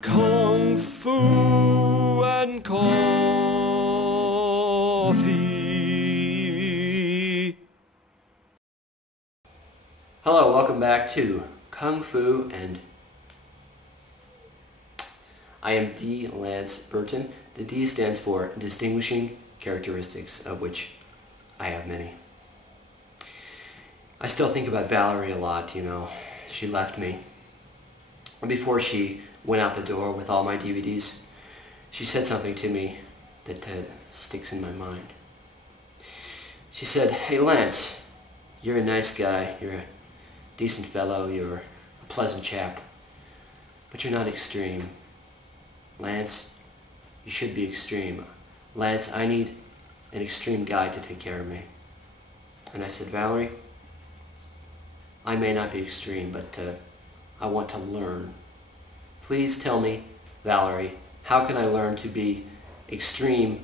Kung Fu and Coffee. Hello, welcome back to Kung Fu and I am D. Lance Burton. The D stands for distinguishing characteristics, of which I have many. I still think about Valerie a lot, you know. She left me. Before she went out the door with all my DVDs, she said something to me that sticks in my mind. She said, "Hey Lance, you're a nice guy, you're a decent fellow, you're a pleasant chap, but you're not extreme. Lance, you should be extreme. Lance, I need an extreme guy to take care of me." And I said, "Valerie, I may not be extreme, but I want to learn. Please tell me, Valerie, how can I learn to be extreme?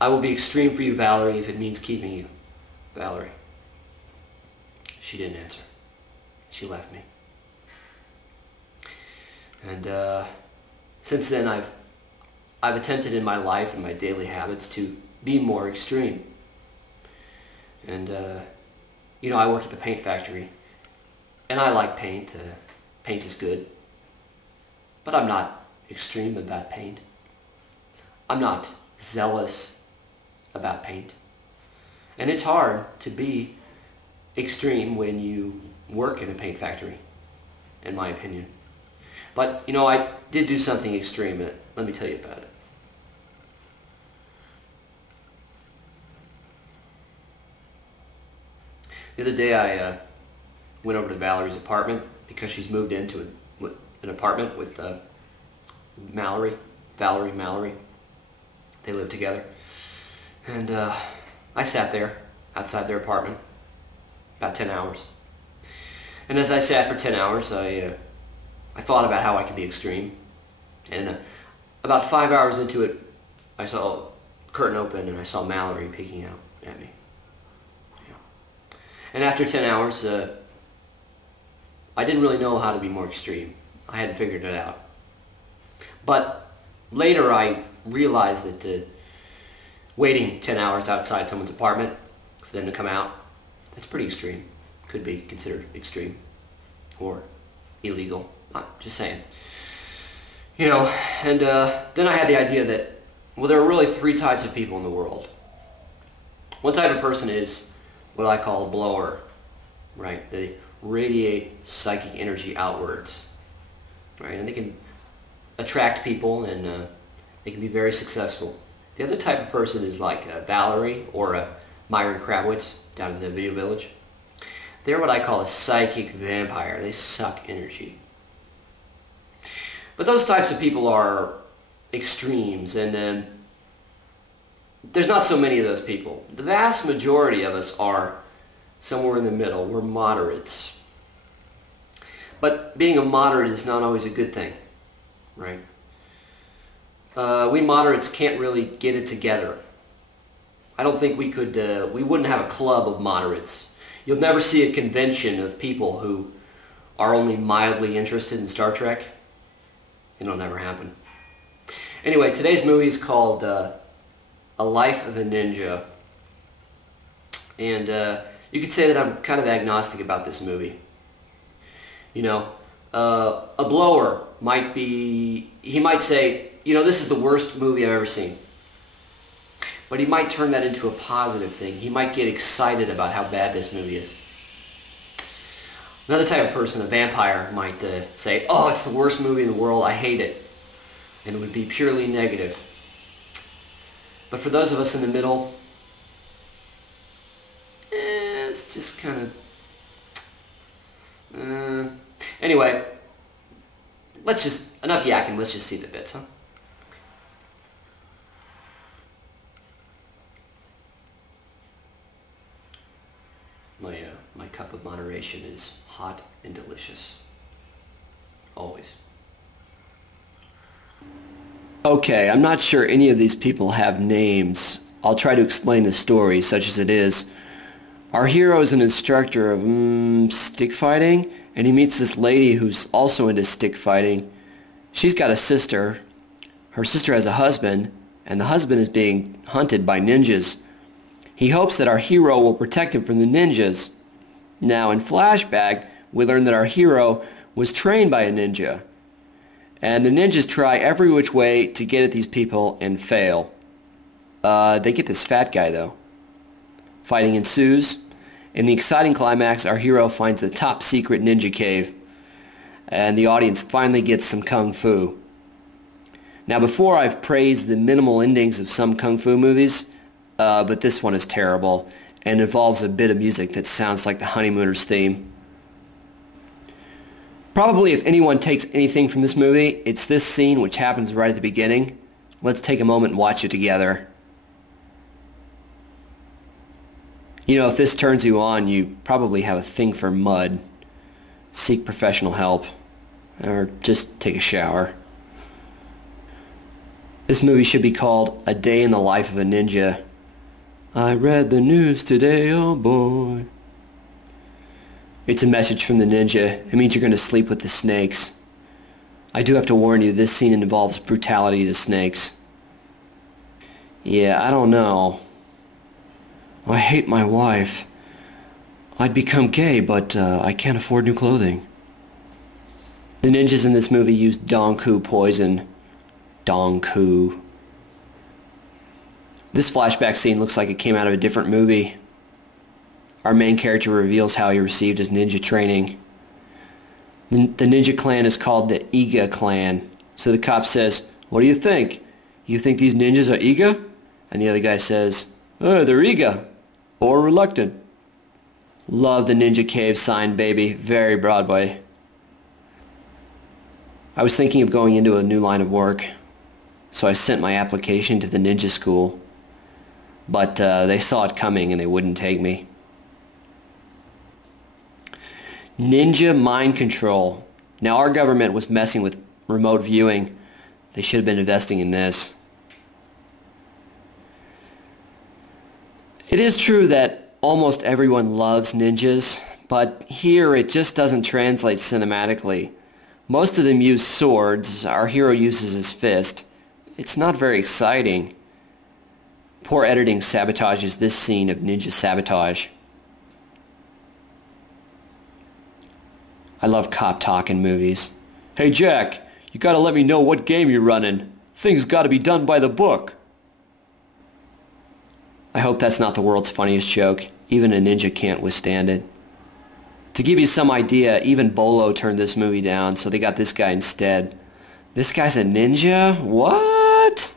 I will be extreme for you, Valerie, if it means keeping you, Valerie." She didn't answer. She left me. And since then, I've attempted in my life and my daily habits to be more extreme. And you know, I work at the paint factory, and I like paint. Paint is good. But I'm not extreme about paint. I'm not zealous about paint. And it's hard to be extreme when you work in a paint factory, in my opinion. But, you know, I did do something extreme. Let me tell you about it. The other day I went over to Valerie's apartment because she's moved into an apartment with Mallory. They live together. And I sat there outside their apartment about 10 hours. And as I sat for 10 hours, I thought about how I could be extreme. And about 5 hours into it, I saw a curtain open and I saw Mallory peeking out at me. Yeah. And after 10 hours, I didn't really know how to be more extreme. I hadn't figured it out. But later I realized that waiting 10 hours outside someone's apartment for them to come out, that's pretty extreme. Could be considered extreme or illegal. Just saying. You know, and then I had the idea that, well, there are really three types of people in the world. One type of person is what I call a blower, right? They radiate psychic energy outwards, right? And they can attract people, and they can be very successful. The other type of person is like Valerie or Myron Kravitz down at the Video Village. They're what I call a psychic vampire. They suck energy. But those types of people are extremes, and there's not so many of those people. The vast majority of us are somewhere in the middle. We're moderates. But being a moderate is not always a good thing, right? We moderates can't really get it together. I don't think we could, we wouldn't have a club of moderates. You'll never see a convention of people who are only mildly interested in Star Trek. It'll never happen. Anyway, today's movie is called A Life of a Ninja. And you could say that I'm kind of agnostic about this movie. You know, a blower might be, he might say, you know, this is the worst movie I've ever seen. But he might turn that into a positive thing. He might get excited about how bad this movie is. Another type of person, a vampire, might say, "Oh, it's the worst movie in the world, I hate it." And it would be purely negative. But for those of us in the middle, it's just kind of... Anyway, enough yakking, let's just see the bits, huh? My cup of moderation is hot and delicious. Always. Okay, I'm not sure any of these people have names. I'll try to explain the story such as it is. Our hero is an instructor of stick fighting, and he meets this lady who's also into stick fighting. She's got a sister. Her sister has a husband, and the husband is being hunted by ninjas. He hopes that our hero will protect him from the ninjas. Now, in flashback, we learn that our hero was trained by a ninja. And the ninjas try every which way to get at these people and fail. They get this fat guy, though. Fighting ensues. In the exciting climax, our hero finds the top secret ninja cave. And the audience finally gets some kung fu. Now, before, I've praised the minimal endings of some kung fu movies, but this one is terrible and involves a bit of music that sounds like the Honeymooners theme. Probably if anyone takes anything from this movie, it's this scene which happens right at the beginning. Let's take a moment and watch it together. You know, if this turns you on, you probably have a thing for mud. Seek professional help, or just take a shower. This movie should be called A Day in the Life of a Ninja. I read the news today, oh boy. It's a message from the ninja. It means you're going to sleep with the snakes. I do have to warn you, this scene involves brutality to snakes. Yeah, I don't know. I hate my wife. I'd become gay, but I can't afford new clothing. The ninjas in this movie use Dongku poison. Dongku. This flashback scene looks like it came out of a different movie. Our main character reveals how he received his ninja training. The ninja clan is called the Iga clan. So the cop says, "What do you think? You think these ninjas are Iga?" And the other guy says, "Oh, they're Iga. Or reluctant." Love the Ninja Cave sign, baby. Very Broadway. I was thinking of going into a new line of work, so I sent my application to the ninja school. But they saw it coming and they wouldn't take me. Ninja mind control. Now, our government was messing with remote viewing. They should have been investing in this. It is true that almost everyone loves ninjas, but here it just doesn't translate cinematically. Most of them use swords. Our hero uses his fist. It's not very exciting. Poor editing sabotages this scene of ninja sabotage. I love cop talk in movies. "Hey Jack, you gotta let me know what game you're running. Things gotta be done by the book." I hope that's not the world's funniest joke. Even a ninja can't withstand it. To give you some idea, even Bolo turned this movie down, so they got this guy instead. This guy's a ninja? What?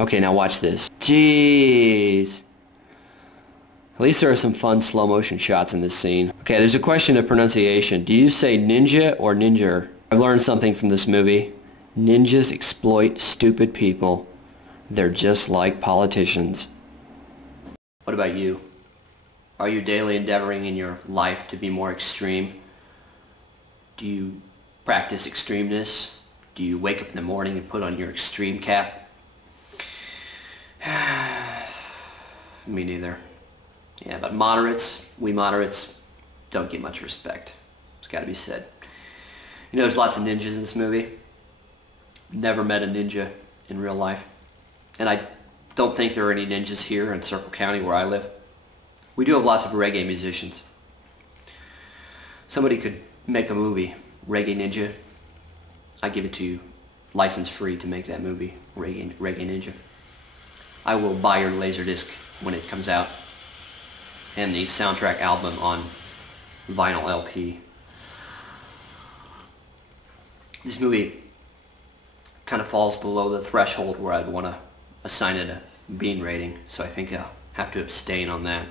Okay, now watch this. Jeez. At least there are some fun slow motion shots in this scene. Okay, there's a question of pronunciation. Do you say ninja or ninja? I've learned something from this movie. Ninjas exploit stupid people. They're just like politicians. What about you? Are you daily endeavoring in your life to be more extreme? Do you practice extremeness? Do you wake up in the morning and put on your extreme cap? Me neither. Yeah, but we moderates, don't get much respect. It's gotta be said. You know, there's lots of ninjas in this movie. Never met a ninja in real life. And I don't think there are any ninjas here in Circle County where I live. We do have lots of reggae musicians. Somebody could make a movie, Reggae Ninja. I give it to you, license free to make that movie, Reggae Ninja. I will buy your Laserdisc when it comes out, and the soundtrack album on vinyl LP. This movie kind of falls below the threshold where I'd want to assign it a bean rating, so I think I'll have to abstain on that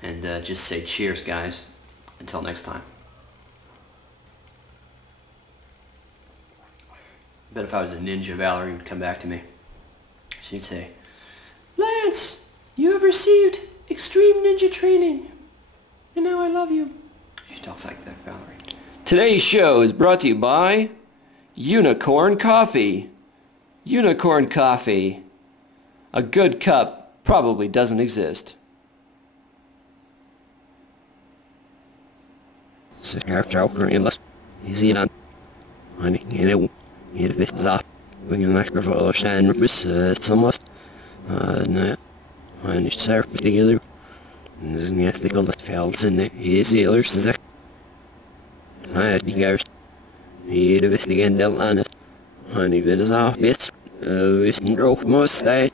and just say cheers, guys. Until next time. I bet if I was a ninja, Valerie would come back to me. She'd say, "Lance, you have received extreme ninja training, and now I love you." She talks like that, Valerie. Today's show is brought to you by Unicorn Coffee. Unicorn Coffee. A good cup probably doesn't exist. Easy on. honey, it was up when you make a stand was somewhat, no, and it's there particular. There's an ethical that fails in the his ears is a goes. He was again dealt on it. Honey, bit is off bits, we drove most day.